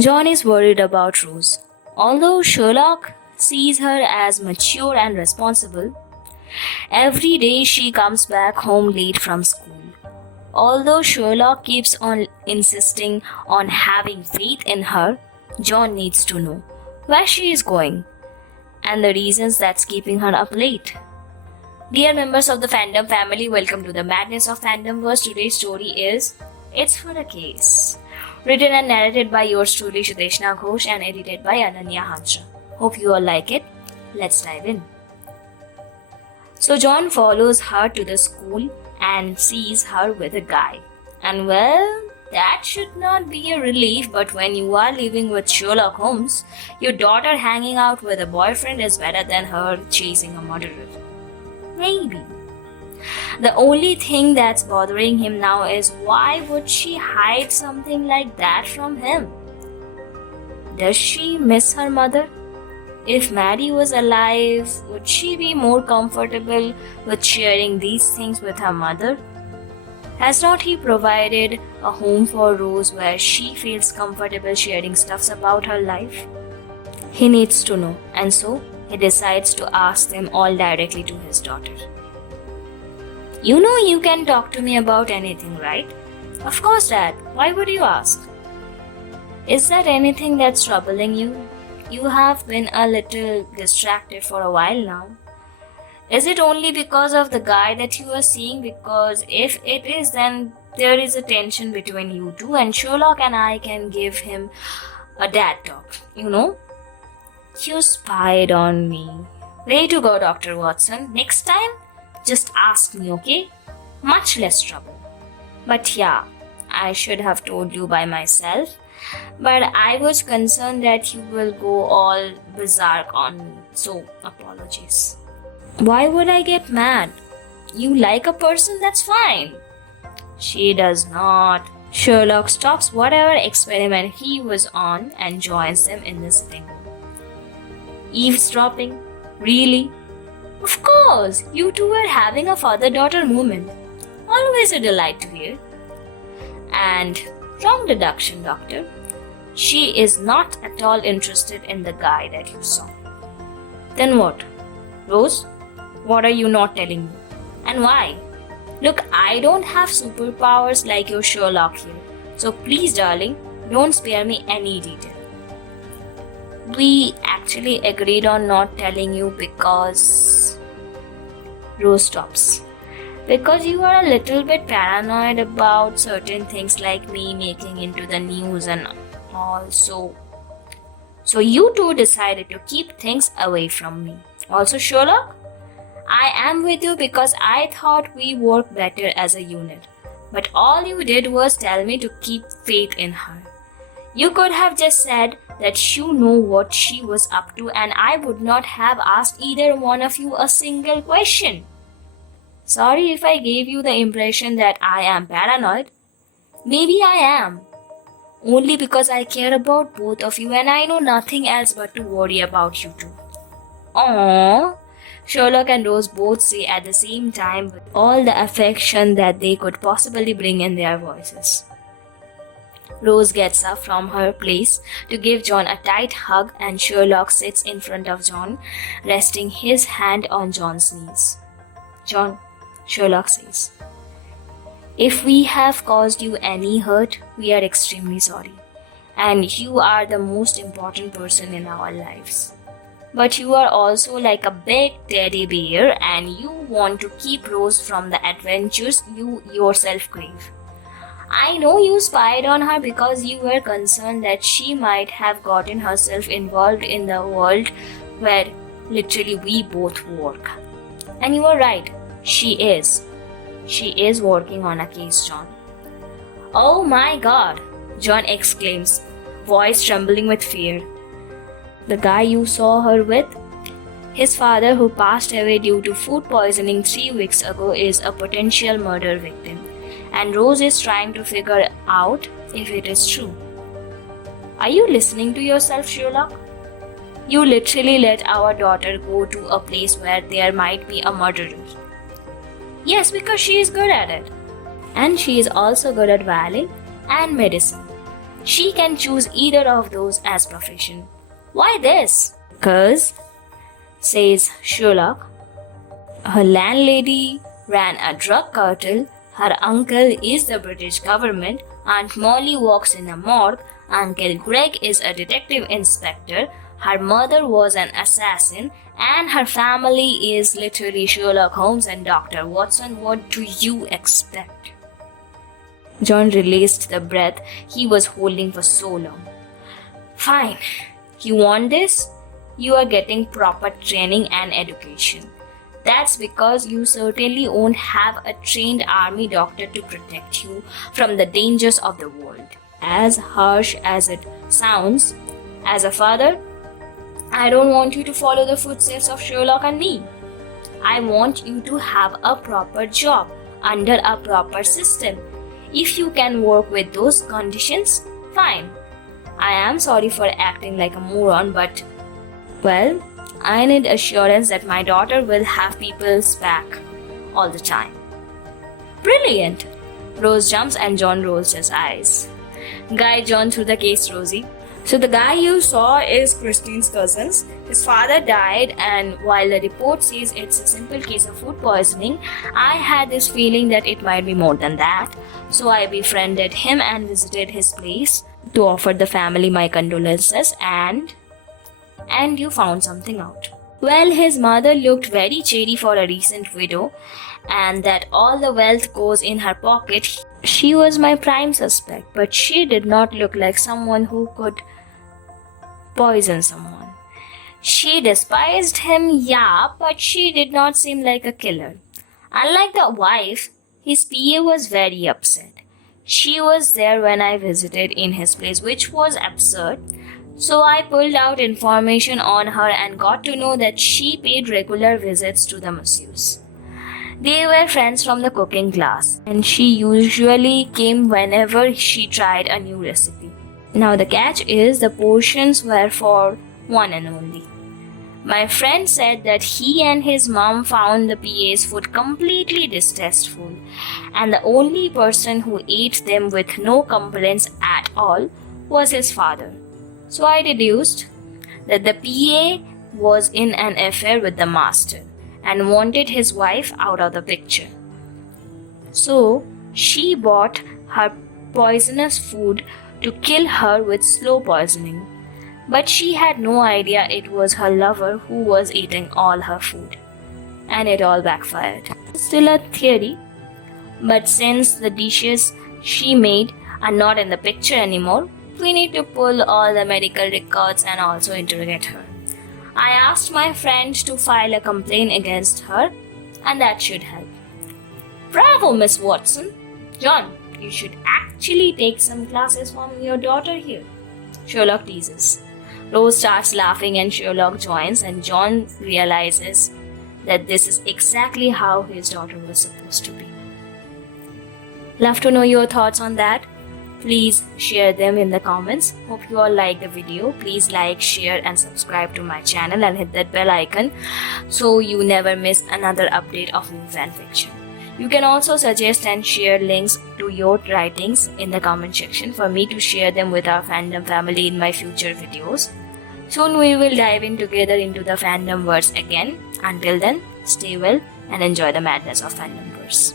John is worried about Rose. Although Sherlock sees her as mature and responsible, every day she comes back home late from school. Although Sherlock keeps on insisting on having faith in her, John needs to know where she is going and the reasons that's keeping her up late. Dear members of the fandom family, welcome to the Madness of Fandomverse. Today's story is It's for a Case. Written and narrated by yours truly Shudeshna Ghosh and edited by Ananya Hansra. Hope you all like it. Let's dive in. So John follows her to the school and sees her with a guy. And well, that should not be a relief, but when you are living with Sherlock Holmes, your daughter hanging out with a boyfriend is better than her chasing a murderer. Maybe. The only thing that's bothering him now is why would she hide something like that from him? Does she miss her mother? If Maddie was alive, would she be more comfortable with sharing these things with her mother? Has not he provided a home for Rose where she feels comfortable sharing stuffs about her life? He needs to know, and so he decides to ask them all directly to his daughter. You know you can talk to me about anything, right? Of course, Dad. Why would you ask? Is there anything that's troubling you? You have been a little distracted for a while now. Is it only because of the guy that you are seeing? Because if it is, then there is a tension between you two, and Sherlock and I can give him a dad talk, you know? You spied on me. Way to go, Dr. Watson. Next time, just ask me, okay? Much less trouble. But yeah, I should have told you by myself. But I was concerned that you will go all bizarre on me. So, apologies. Why would I get mad? You like a person, that's fine. She does not. Sherlock stops whatever experiment he was on and joins them in the sitting room. Eavesdropping? Really? Of course, you two were having a father-daughter moment. Always a delight to hear. And wrong deduction, Doctor. She is not at all interested in the guy that you saw. Then what? Rose, what are you not telling me? And why? Look, I don't have superpowers like your Sherlock here. So please, darling, don't spare me any detail. We actually agreed on not telling you because... Rose stops. Because you are a little bit paranoid about certain things like me making into the news and also. So you two decided to keep things away from me. Also, Sherlock, I am with you because I thought we work better as a unit. But all you did was tell me to keep faith in her. You could have just said that you know what she was up to and I would not have asked either one of you a single question. Sorry if I gave you the impression that I am paranoid. Maybe I am. Only because I care about both of you and I know nothing else but to worry about you two. Aww. Sherlock and Rose both say at the same time with all the affection that they could possibly bring in their voices. Rose gets up from her place to give John a tight hug and Sherlock sits in front of John, resting his hand on John's knees. John, Sherlock says, if we have caused you any hurt, we are extremely sorry. And you are the most important person in our lives. But you are also like a big teddy bear and you want to keep Rose from the adventures you yourself crave. I know you spied on her because you were concerned that she might have gotten herself involved in the world where literally we both work. And you are right, she is. She is working on a case, John. Oh my God, John exclaims, voice trembling with fear. The guy you saw her with? His father, who passed away due to food poisoning 3 weeks ago, is a potential murder victim. And Rose is trying to figure out if it is true. Are you listening to yourself, Sherlock? You literally let our daughter go to a place where there might be a murderer. Yes, because she is good at it. And she is also good at ballet and medicine. she can choose either of those as profession. Why this? Because, says Sherlock, her landlady ran a drug cartel, her uncle is the British government, Aunt Molly works in a morgue, Uncle Greg is a detective inspector, her mother was an assassin, and her family is literally Sherlock Holmes and Dr. Watson. What do you expect? John released the breath he was holding for so long. Fine. You want this? You are getting proper training and education. That's because you certainly won't have a trained army doctor to protect you from the dangers of the world. As harsh as it sounds, as a father, I don't want you to follow the footsteps of Sherlock and me. I want you to have a proper job under a proper system. If you can work with those conditions, fine. I am sorry for acting like a moron, but, well, I need assurance that my daughter will have people's back all the time. Brilliant! Rose jumps and John rolls his eyes. Guide John through the case, Rosie. So the guy you saw is Christine's cousin. His father died, and while the report says it's a simple case of food poisoning, I had this feeling that it might be more than that. So I befriended him and visited his place to offer the family my condolences, and you found something out. Well, his mother looked very shady for a recent widow, and that all the wealth goes in her pocket. She was my prime suspect, but she did not look like someone who could poison someone. She despised him, yeah, but she did not seem like a killer. Unlike the wife, his PA was very upset. She was there when I visited in his place, which was absurd. So I pulled out information on her and got to know that she paid regular visits to the masseuse. They were friends from the cooking class, and she usually came whenever she tried a new recipe. Now the catch is the portions were for one and only. My friend said that he and his mom found the PA's food completely distasteful, and the only person who ate them with no complaints at all was his father. So I deduced that the PA was in an affair with the master and wanted his wife out of the picture. So she bought her poisonous food to kill her with slow poisoning. But she had no idea it was her lover who was eating all her food. And it all backfired. Still a theory, but since the dishes she made are not in the picture anymore, we need to pull all the medical records and also interrogate her. I asked my friend to file a complaint against her, and that should help. Bravo, Miss Watson. John, you should actually take some classes from your daughter here. Sherlock teases. Rose starts laughing and Sherlock joins, and John realizes that this is exactly how his daughter was supposed to be. Love to know your thoughts on that. Please share them in the comments. Hope you all like the video. Please like, share and subscribe to my channel and hit that bell icon so you never miss another update of new fanfiction. You can also suggest and share links to your writings in the comment section for me to share them with our fandom family in my future videos. Soon we will dive in together into the fandom verse again. Until then, stay well and enjoy the madness of fandom verse.